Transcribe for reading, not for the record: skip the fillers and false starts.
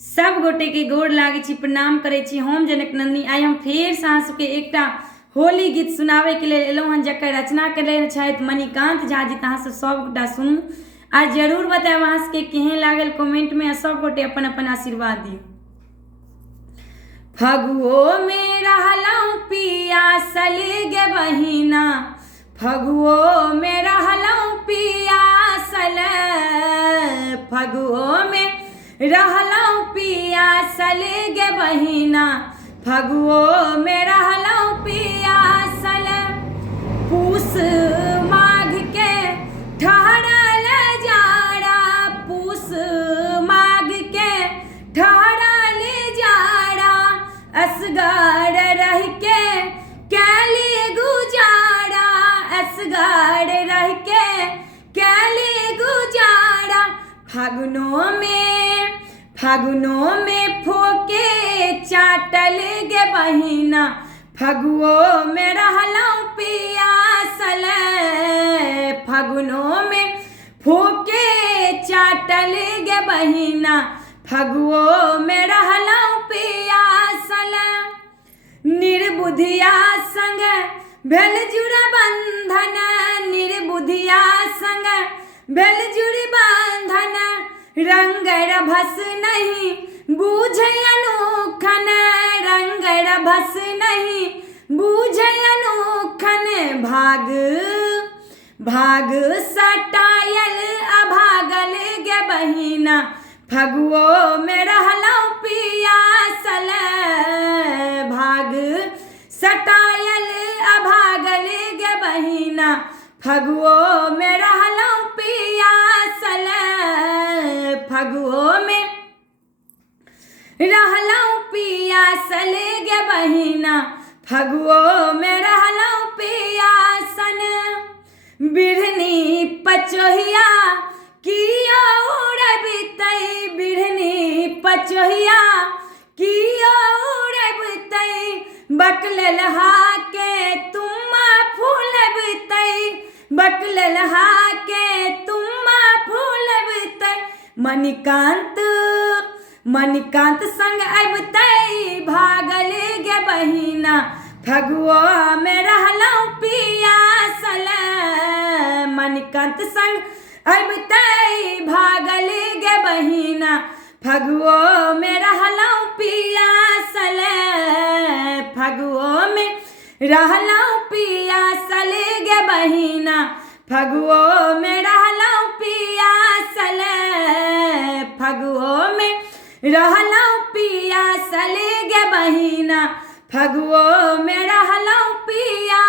सब गोटे के गोर लागे छी, प्रणाम करे छी। हम जनक नंदिनी आई हम फेर से अहाँ सबके एकटा होली गीत सुनावे के लिए एलहुँ हन, जकर रचना करेने छथि मणिकांत झा जी। अहाँ सब गोटा सुनू आ जरूर बताएब अहाँ सबके केहन लागल कमेंट में। सब गोटे अपन अपन आशीर्वाद दियो। फगुओ में रहलहुँ पियासल गे बहिना, फगुओ में रहलहुँ पियासल, फगुओ में रहलहुँ पियासल गे बहिना, फगुओ में रहलहुँ पियासल। पूस माघ के ठहरल जाड़ा, पूस माघ के ठहरल जाड़ा, असगार रह के कैली गुजारा, असगार रह के कैली गुजारा। फागुनों में फोके चाटल गे बहिना, फगुओ में रहलहुँ पियासल, फागुनों में फोके चाटल गे बहिना, फगुओ में रहलहुँ पियासल। निर्बुधिया संग भेल जुड़ बंधन, निर्बुधिया संग भेल जुड़ बंधन, रंग रभस नहीं बूझे अनूखन, रंग रभस नहीं बूझे अनूखन। भाग सटायल अभागल गे बहिना, फगुओ में रहलहुँ पियासल, भाग सटायल अभागल गे बहिना, फगुओ में रहलहुँ पियासल, फगुओ में रहलहुँ पियासल गे बहिना, फगुओ में रहलहुँ पियासल। बिरहनी पचोहिया किया उड़बतै, बिरहनी पचोहिया किया उड़बतै, बकललहा के तुम्मा फूलबतै, बकललहा के तुम्मा फूलबतै। मणिकांत संग अबतै भागल गे बहिना, फगुआ में रहलहुँ पियासल, मणिकांत संग अबतै भागल गे बहिना, फगुओ में रहलहुँ पियासल, फगुओ में रहलहुँ पियासल गे बहिना, फगुओ में रहलहुँ पियासल, फगुओ में रहलहुँ पियासल गे बहिना, फगुओ में रहलहुँ पिया